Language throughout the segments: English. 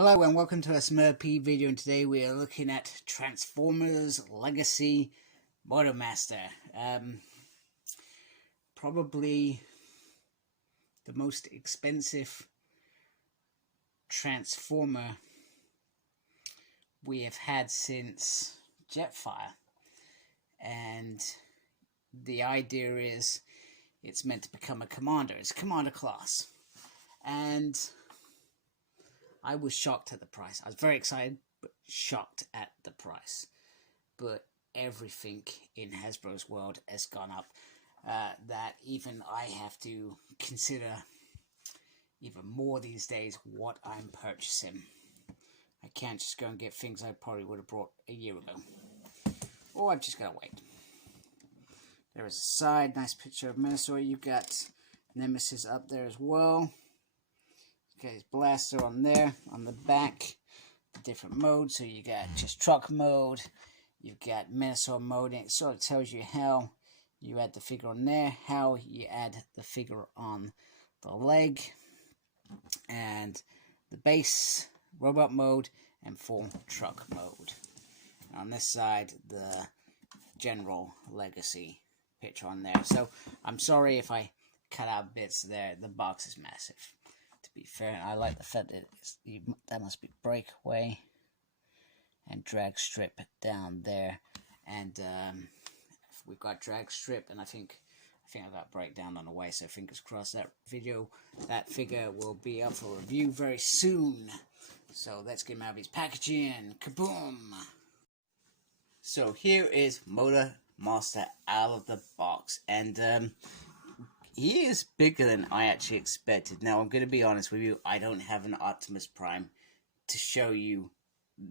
Hello and welcome to a Smurpy video, and today we are looking at Transformers Legacy Motormaster. Probably the most expensive Transformer we have had since Jetfire. And the idea is it's meant to become a commander. It's a commander class. And I was shocked at the price. I was very excited, but shocked at the price. But everything in Hasbro's world has gone up, that even I have to consider even more these days what I'm purchasing. I can't just go and get things I probably would have brought a year ago. Or I've just got to wait. There is a side, nice picture of Menasaur. You've got Nemesis up there as well. Okay, his blaster on there, on the back, different modes. So you got just truck mode, you've got Menasaur mode, and it sort of tells you how you add the figure on there, how you add the figure on the leg, and the base, robot mode, and full truck mode. And on this side, the general legacy picture on there. So I'm sorry if I cut out bits there, the box is massive. To be fair, I like the fact that that must be breakaway and drag strip down there, and we've got drag strip, and I think I've got breakdown on the way. So fingers crossed that figure will be up for review very soon. So let's get him out of his packaging. Kaboom! So here is Motormaster out of the box, and he is bigger than I actually expected. Now, I'm going to be honest with you. I don't have an Optimus Prime to show you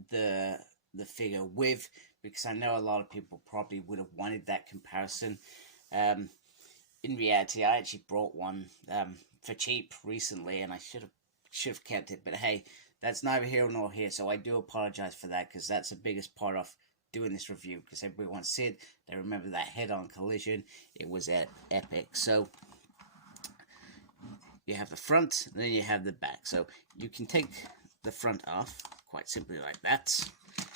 the figure with, because I know a lot of people probably would have wanted that comparison. In reality, I actually brought one for cheap recently, and I should have kept it. But hey, that's neither here nor here. So I do apologize for that, because that's the biggest part of doing this review, because everybody wants to see it. They remember that head-on collision. It was epic. So you have the front, and then you have the back. So you can take the front off quite simply like that.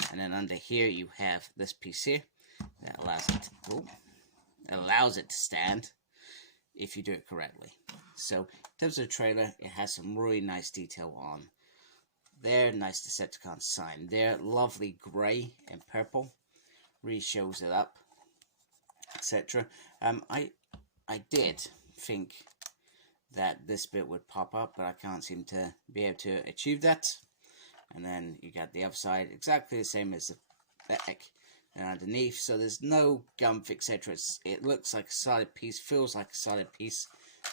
And then under here you have this piece here that allows it to stand if you do it correctly. So in terms of the trailer, it has some really nice detail on there. Nice Decepticon sign there. Lovely grey and purple. Really shows it up, etc. I did think that this bit would pop up, but I can't seem to be able to achieve that. And then you got the other side, exactly the same as the back and underneath. So there's no gump, etc. It looks like a solid piece, feels like a solid piece,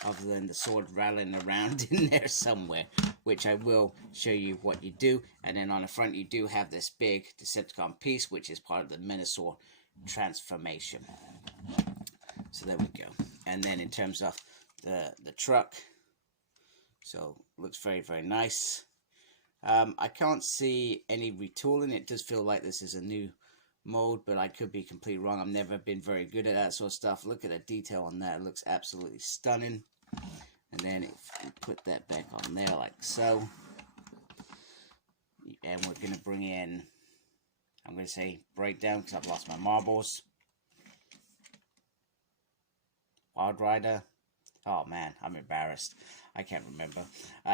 other than the sword rattling around in there somewhere, which I will show you what you do. And then on the front you do have this big Decepticon piece, which is part of the Menasaur transformation. So there we go. And then in terms of the truck, so looks very, very nice. I can't see any retooling. It does feel like this is a new mode, but I could be completely wrong. I've never been very good at that sort of stuff. Look at the detail on that. It looks absolutely stunning. And then if you put that back on there like so, and we're going to bring in, I'm going to say breakdown because I've lost my marbles. Wild Rider. Oh man, I'm embarrassed. I can't remember.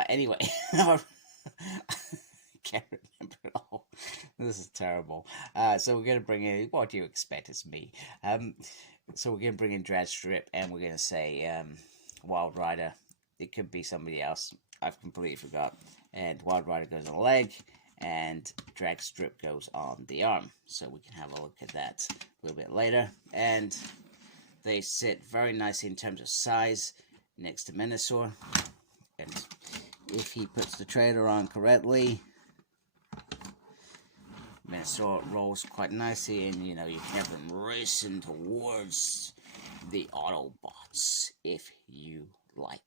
Anyway, I can't remember at all. This is terrible. So we're going to bring in, what do you expect? It's me. So we're going to bring in Drag Strip, and we're going to say Wild Rider. It could be somebody else. I've completely forgot. And Wild Rider goes on the leg, and Drag Strip goes on the arm. So we can have a look at that a little bit later. And they sit very nicely in terms of size next to Menasaur. And if he puts the trailer on correctly, Menasaur rolls quite nicely, and you know, you can have them racing towards the Autobots if you like.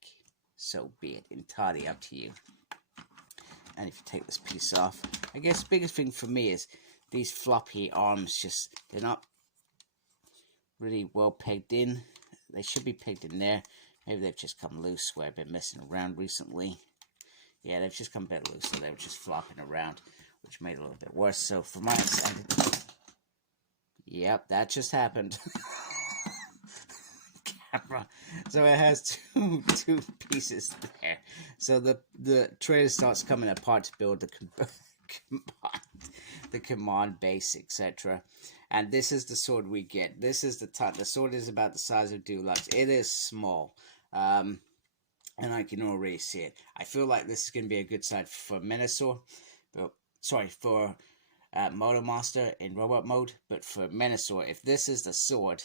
So be it, entirely up to you. And if you take this piece off, I guess the biggest thing for me is these floppy arms, they're not really well pegged in. They should be pegged in there. Maybe they've just come loose where I've been messing around recently. Yeah, they've just come a bit loose, so they were just flopping around, which made it a little bit worse. So for mine, yep, that just happened. Camera. So it has two pieces there. So the trailer starts coming apart to build the command base, etc. And this is the sword we get. This is the sword is about the size of Deluxe. It is small. And I can already see it. I feel like this is going to be a good side for Menasaur, but sorry, for Motormaster in robot mode. But for Menasaur, if this is the sword,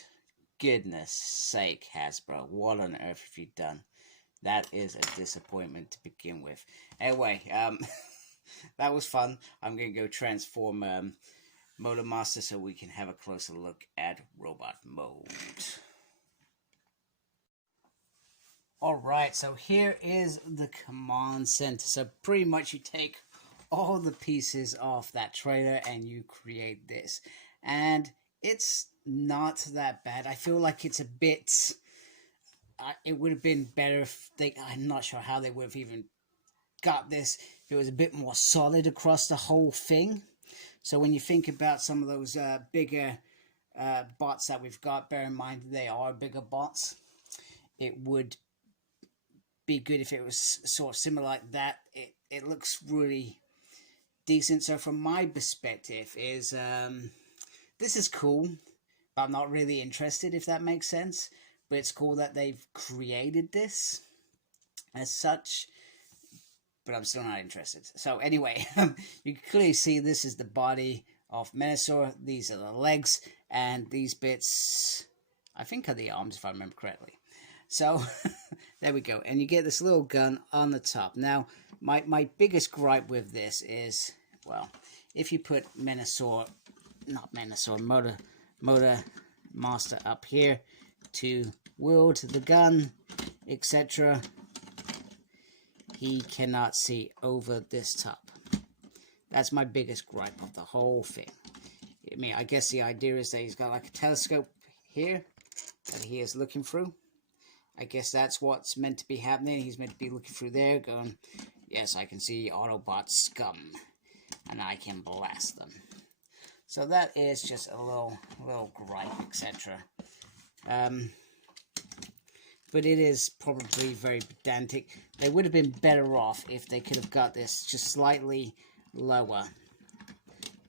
goodness sake, Hasbro, what on earth have you done? That is a disappointment to begin with. Anyway, that was fun. I'm going to go transform Motormaster so we can have a closer look at robot mode. Alright, so here is the command center. So pretty much you take all the pieces off that trailer and you create this. And it's not that bad. I feel like it's a bit... it would have been better if they... I'm not sure how they would have even got this if it was a bit more solid across the whole thing. So when you think about some of those bigger bots that we've got, bear in mind they are bigger bots. It would be good if it was sort of similar like that. It looks really decent. So from my perspective is this is cool, but I'm not really interested, if that makes sense. But it's cool that they've created this as such, but I'm still not interested. So anyway, you can clearly see this is the body of Menasaur. These are the legs, and these bits I think are the arms, if I remember correctly. So there we go, and you get this little gun on the top. Now my biggest gripe with this is, well, if you put Motormaster up here to wield the gun, etc., he cannot see over this top. That's my biggest gripe of the whole thing. I mean, I guess the idea is that he's got like a telescope here that he is looking through. I guess that's what's meant to be happening. He's meant to be looking through there going, yes, I can see Autobot scum, and I can blast them. So that is just a little gripe, etc. But it is probably very pedantic. They would have been better off if they could have got this just slightly lower.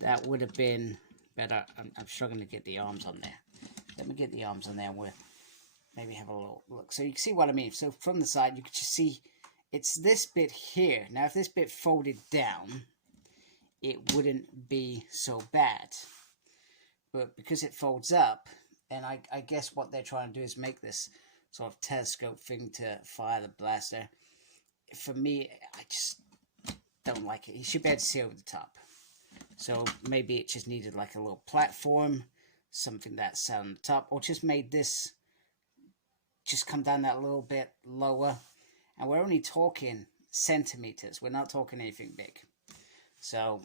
That would have been better. I'm struggling to get the arms on there. Let me get the arms on there with... maybe have a little look. So you can see what I mean. So from the side, you can just see it's this bit here. Now, if this bit folded down, it wouldn't be so bad. But because it folds up, and I guess what they're trying to do is make this sort of telescope thing to fire the blaster. For me, I just don't like it. You should be able to see over the top. So maybe it just needed like a little platform, something that sat on the top, or just made this just come down that little bit lower. And we're only talking centimeters. We're not talking anything big. So,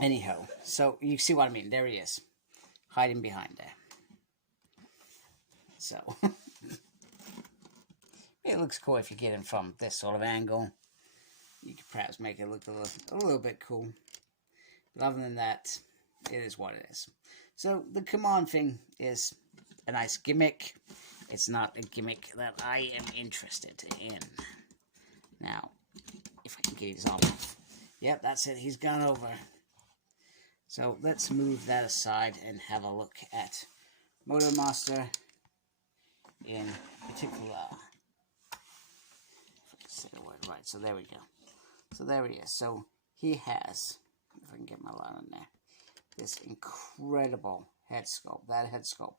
anyhow. So, you see what I mean. There he is. Hiding behind there. So, it looks cool if you get him from this sort of angle. You could perhaps make it look a little bit cool. But other than that, it is what it is. So, the command thing is a nice gimmick. It's not a gimmick that I am interested in. Now, if I can get his arm off. Yep, that's it. He's gone over. So let's move that aside and have a look at Motormaster in particular. If I can say the word right. So there we go. So there he is. So he has, if I can get my line on there, this incredible head sculpt. That head sculpt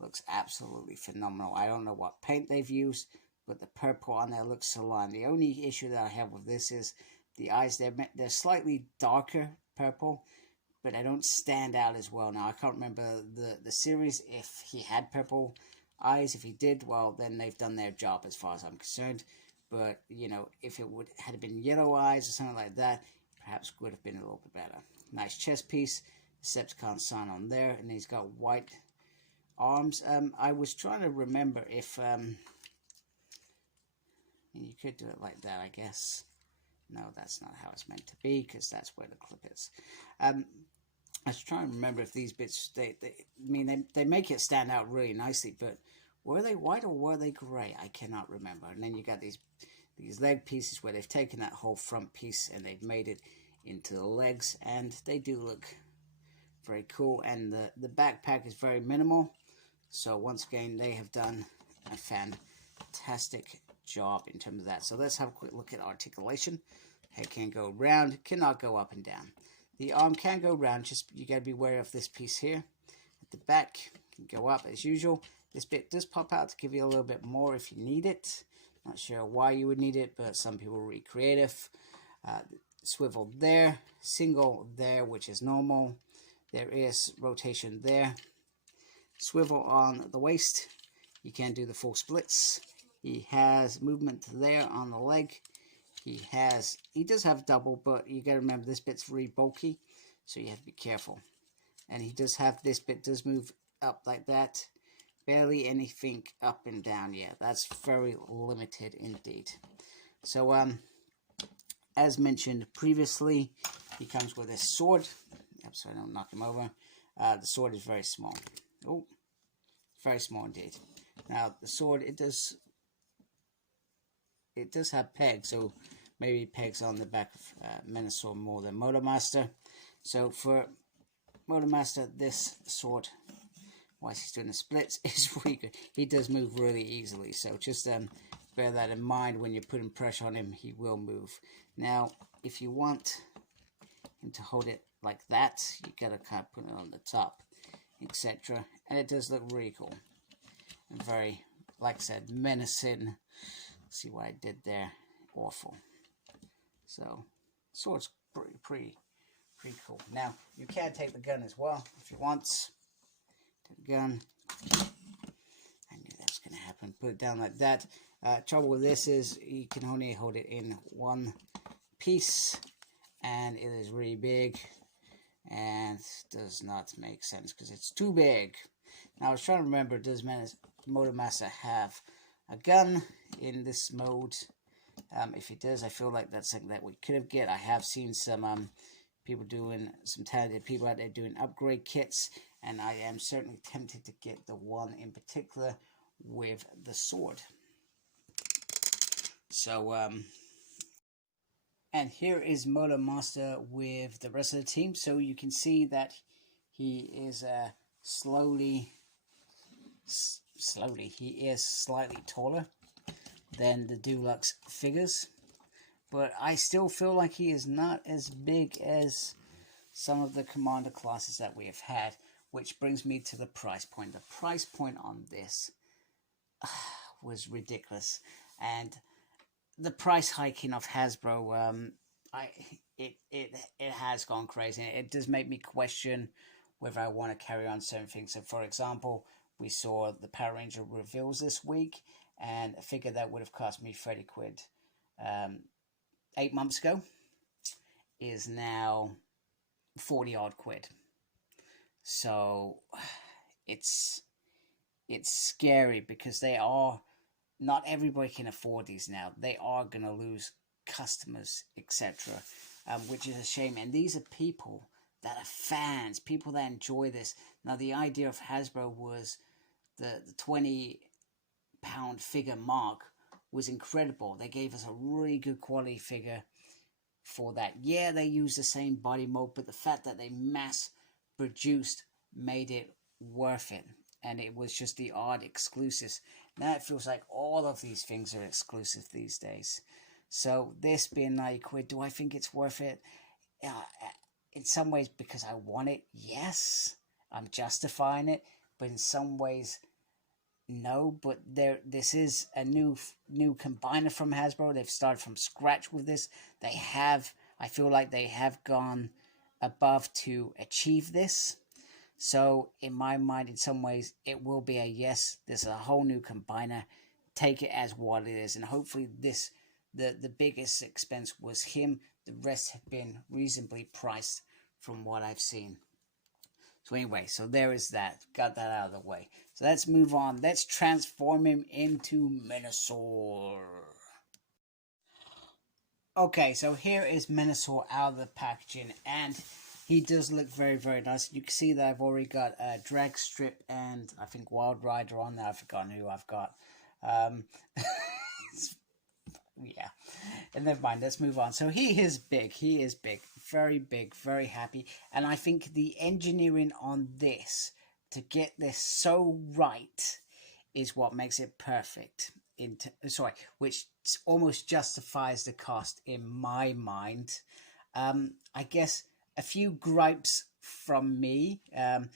looks absolutely phenomenal. I don't know what paint they've used, but the purple on there looks sublime. The only issue that I have with this is the eyes. They're slightly darker purple, but they don't stand out as well. Now, I can't remember the series if he had purple eyes. If he did, well, then they've done their job as far as I'm concerned. But, you know, if it had been yellow eyes or something like that, perhaps would have been a little bit better. Nice chest piece. Decepticon sign on there, and he's got white arms. I was trying to remember if you could do it like that, I guess. No, that's not how it's meant to be, because that's where the clip is. I was trying to remember if these bits, I mean, they make it stand out really nicely, but were they white or were they grey? I cannot remember. And then you got these leg pieces where they've taken that whole front piece and they've made it into the legs, and they do look very cool. And the backpack is very minimal, so once again they have done a fantastic job in terms of that. So let's have a quick look at articulation. Head can go round, cannot go up and down. The arm can go round, just you got to be wary of this piece here. At the back can go up as usual. This bit does pop out to give you a little bit more if you need it. Not sure why you would need it, but some people are really creative. Swivel there, single there, which is normal. There is rotation there. Swivel on the waist. You can do the full splits. He has movement there on the leg. He does have double, but you got to remember this bit's really bulky, so you have to be careful. And he does have, this bit does move up like that. Barely anything up and down. Yeah, that's very limited indeed. So, as mentioned previously, he comes with a sword. Yep, so I don't knock him over. The sword is very small. Oh, very small indeed. Now, the sword, it does have pegs, so maybe pegs on the back of Menasaur more than Motormaster. So for Motormaster, this sword, whilst he's doing the splits, is really good. He does move really easily, so just bear that in mind when you're putting pressure on him. He will move. Now, if you want him to hold it like that, you gotta kind of put it on the top, etc. And it does look really cool and very, like I said, menacing. See what I did there? Awful. So, sword's pretty cool. Now, you can take the gun as well if you want. Take the gun. I knew that was going to happen. Put it down like that. Trouble with this is you can only hold it in one piece, and it is really big, and does not make sense because it's too big. Now, I was trying to remember, does Motormaster have a gun in this mode? If it does, I feel like that's something that we could have get. I have seen some people doing, some talented people out there doing upgrade kits, and I am certainly tempted to get the one in particular with the sword. So, and here is Motormaster with the rest of the team. So you can see that he is he is slightly taller than the deluxe figures, but I still feel like he is not as big as some of the commander classes that we have had, which brings me to the price point. The price point on this was ridiculous, and the price hiking of Hasbro, it has gone crazy. It does make me question whether I want to carry on certain things. So, for example, we saw the Power Ranger reveals this week, and a figure that would have cost me 30 quid 8 months ago is now 40 odd quid. So it's scary because they are, not everybody can afford these now. They are going to lose customers, etc., which is a shame. And these are people that are fans, people that enjoy this. Now, the idea of Hasbro was the 20-pound figure mark was incredible. They gave us a really good quality figure for that. Yeah, they used the same body mold, but the fact that they mass produced made it worth it. And it was just the odd exclusives. Now it feels like all of these things are exclusive these days. So this being 90 quid, do I think it's worth it? In some ways, because I want it, yes. I'm justifying it. But in some ways, no. But this is a new combiner from Hasbro. They've started from scratch with this. They have, I feel like they have gone above to achieve this. So, in my mind, in some ways, it will be a yes. This is a whole new combiner. Take it as what it is. And hopefully this, the biggest expense was him. The rest have been reasonably priced from what I've seen. So anyway, so there is that. Got that out of the way. So let's move on. Let's transform him into Menasaur. Okay, so here is Menasaur out of the packaging, and he does look very, very nice. You can see that I've already got a drag strip and I think Wild Rider on there. I've forgotten who I've got. Yeah, and never mind, let's move on. So he is big, very very happy, and I think the engineering on this to get this so right is what makes it perfect. Which almost justifies the cost in my mind. I guess a few gripes from me, and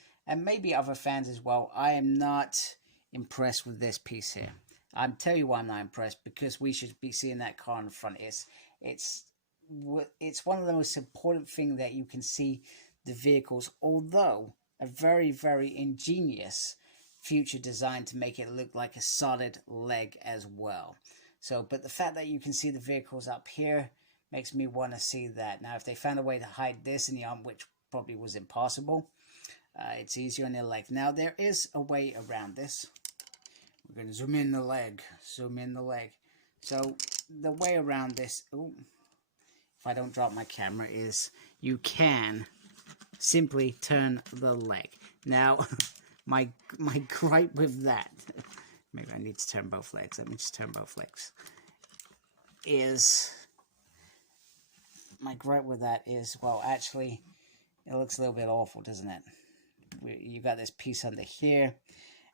maybe other fans as well. I am not impressed with this piece here. I'll tell you why I'm not impressed, because we should be seeing that car in front. It's one of the most important things that you can see the vehicles, although a very, very ingenious future design to make it look like a solid leg as well. So, but the fact that you can see the vehicles up here makes me want to see that. Now, if they found a way to hide this in the arm, which probably was impossible, it's easier on the leg. Now, there is a way around this. We're going to zoom in the leg. So, the way around this, if I don't drop my camera, is you can simply turn the leg. Now, my gripe with that, maybe I need to turn both legs. Let me just turn both legs. My gripe with that is, well, actually, it looks a little bit awful, doesn't it? You got this piece under here,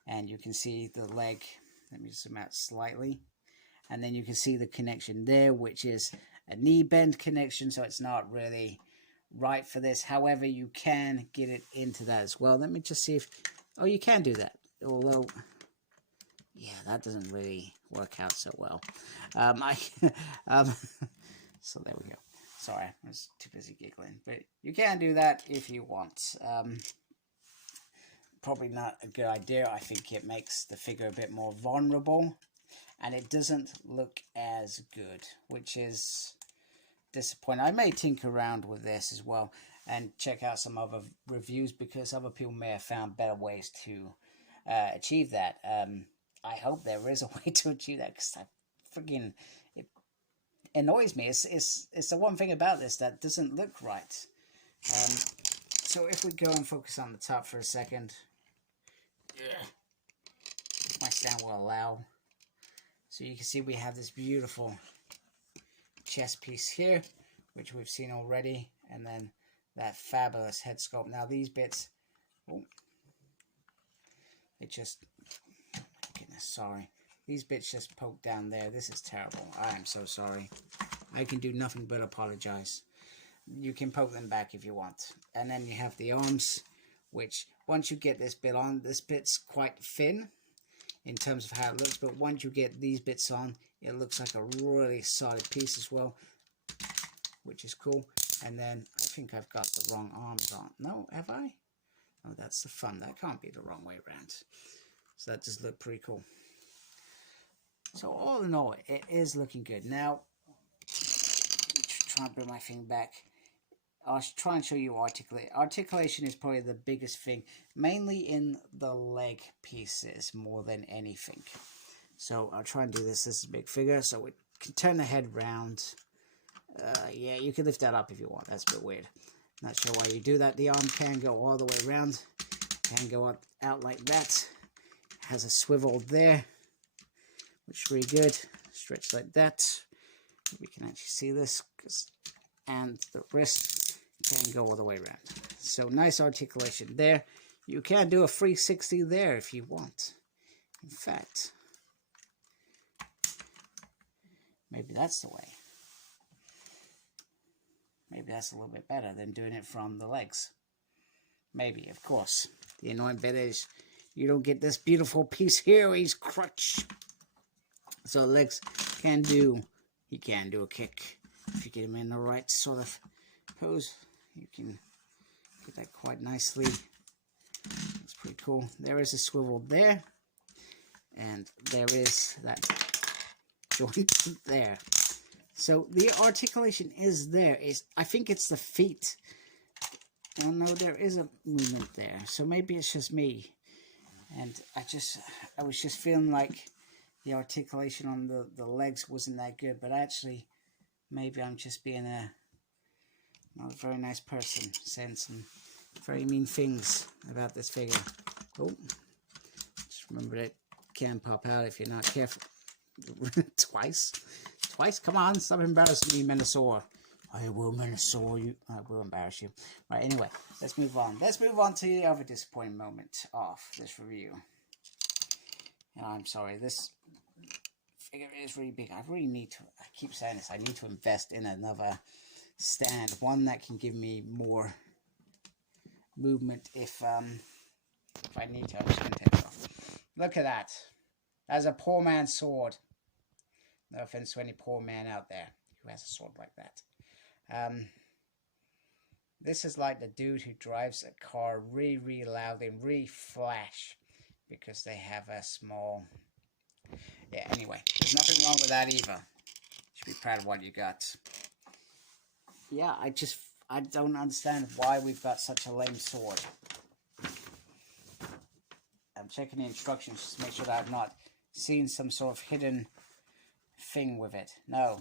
and you can see the leg. Let me zoom out slightly, and then you can see the connection there, which is a knee bend connection, so it's not really right for this. However, you can get it into that as well. Let me just see if, oh, you can do that, although, yeah, that doesn't really work out so well. So there we go. Sorry, I was too busy giggling, but you can do that if you want. Probably not a good idea. I think it makes the figure a bit more vulnerable, and it doesn't look as good, which is disappointing. I may tinker around with this as well and check out some other reviews, because other people may have found better ways to achieve that. I hope there is a way to achieve that, because it annoys me. It's the one thing about this that doesn't look right. So if we go and focus on the top for a second, if my stand will allow, so you can see we have this beautiful chest piece here, which we've seen already, and then that fabulous head sculpt. Now these bits, sorry, these bits just poke down there. This is terrible. I am so sorry. I can do nothing but apologize. You can poke them back if you want. And then you have the arms, which once you get this bit on, this bit's quite thin in terms of how it looks, but once you get these bits on, it looks like a really solid piece as well, which is cool. And then I think I've got the wrong arms on. No, have I? Oh, that's the fun. That can't be the wrong way around. So that does look pretty cool. So all in all, it is looking good. Now, try and bring my thing back. I'll try and show you articulation. Articulation is probably the biggest thing, mainly in the leg pieces more than anything. So I'll try and do this. This is a big figure, so we can turn the head round. Yeah, you can lift that up if you want. That's a bit weird. Not sure why you do that. The arm can go all the way around. Can go out like that. Has a swivel there, which is really good. Stretch like that. We can actually see this, and the wrist can go all the way around. So nice articulation there. You can do a 360 there if you want. In fact, maybe that's the way. Maybe that's a little bit better than doing it from the legs. Maybe, of course. The annoying bit is you don't get this beautiful piece here, he's crutch. So legs can do, he can do a kick. If you get him in the right sort of pose, you can get that quite nicely. That's pretty cool. There is a swivel there, and there is that joint there. So the articulation is there. I think it's the feet. Oh no, there is a movement there. So maybe it's just me. And I was just feeling like the articulation on the legs wasn't that good. But actually, maybe I'm just being not a very nice person, saying some very mean things about this figure. Oh, just remember it can pop out if you're not careful. Twice, come on, stop embarrassing me, Menasaur. I will Menasaur you. I will embarrass you. Right, anyway, let's move on. Let's move on to the other disappointing moment of this review. And I'm sorry, this figure is really big. I really need to, I keep saying this, I need to invest in another stand. One that can give me more movement if I need to. I'm just going to take it off. Look at that. That's a poor man's sword. No offense to any poor man out there who has a sword like that. This is like the dude who drives a car really, really loud and really flash because they have a small... Yeah, anyway, there's nothing wrong with that either. You should be proud of what you got. Yeah, I don't understand why we've got such a lame sword. I'm checking the instructions just to make sure that I've not seen some sort of hidden thing with it. No.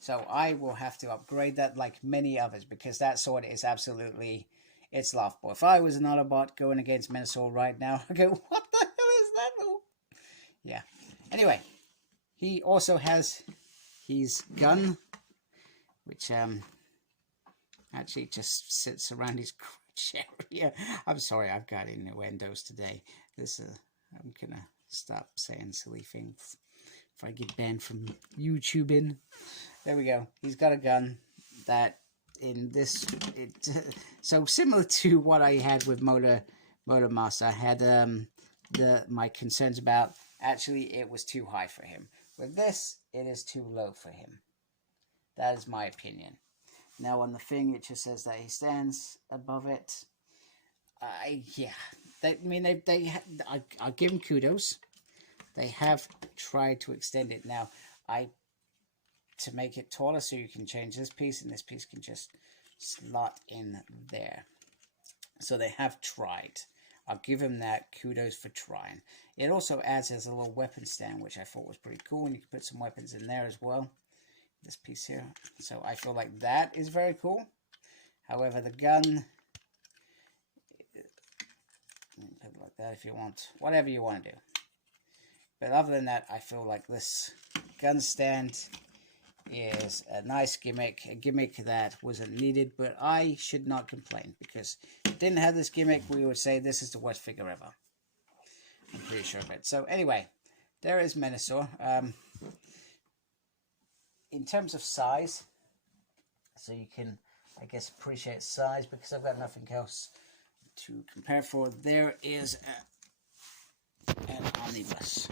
So I will have to upgrade that like many others because that sword is absolutely, it's laughable. If I was an Autobot going against Menasaur right now, I go, what the hell is that? Yeah. Anyway, he also has his gun, which actually just sits around his crotch area. I'm sorry, I've got innuendos today. I'm gonna stop saying silly things if I get banned from YouTubing. There we go. He's got a gun that in this, so similar to what I had with Motormaster. I had my concerns about, actually it was too high for him. With this, it is too low for him. That is my opinion. Now on the thing, it just says that he stands above it. Yeah. I'll give him kudos. They have tried to extend it. Now, to make it taller, so you can change this piece, and this piece can just slot in there. So they have tried. I'll give him that. Kudos for trying. It also adds as a little weapon stand, which I thought was pretty cool, and you can put some weapons in there as well. This piece here. So I feel like that is very cool. However, the gun, put it like that if you want, whatever you want to do. But other than that, I feel like this gun stand is a nice gimmick, a gimmick that wasn't needed, but I should not complain, because if it didn't have this gimmick, we would say this is the worst figure ever. I'm pretty sure of it. So anyway, there is Menasaur. In terms of size, so you can, I guess, appreciate size, because I've got nothing else to compare for. There is an omnibus.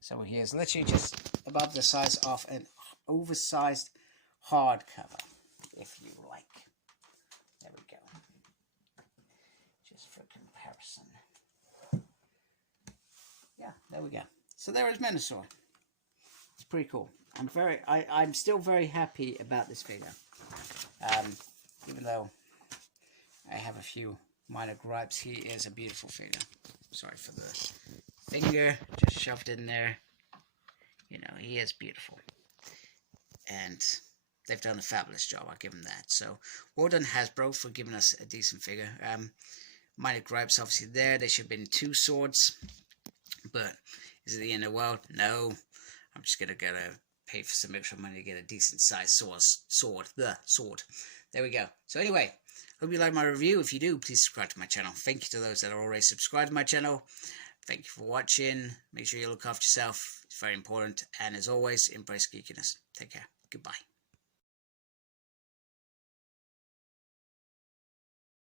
So he is literally just about the size of an oversized hardcover, if you like. There we go. Just for comparison. Yeah, there we go. So there is Menasaur. It's pretty cool. I'm still very happy about this figure. Even though I have a few minor gripes, he is a beautiful figure. Sorry for the finger just shoved in there. You know, he is beautiful. And they've done a fabulous job, I'll give them that. So, well done Hasbro for giving us a decent figure. Minor gripes obviously there. There should have been 2 swords. But is it the end of the world? No. I'm just going to pay for some extra money to get a decent sized sword. There we go. So anyway, hope you like my review. If you do, please subscribe to my channel. Thank you to those that are already subscribed to my channel. Thank you for watching. Make sure you look after yourself. It's very important. And as always, embrace geekiness. Take care. Goodbye.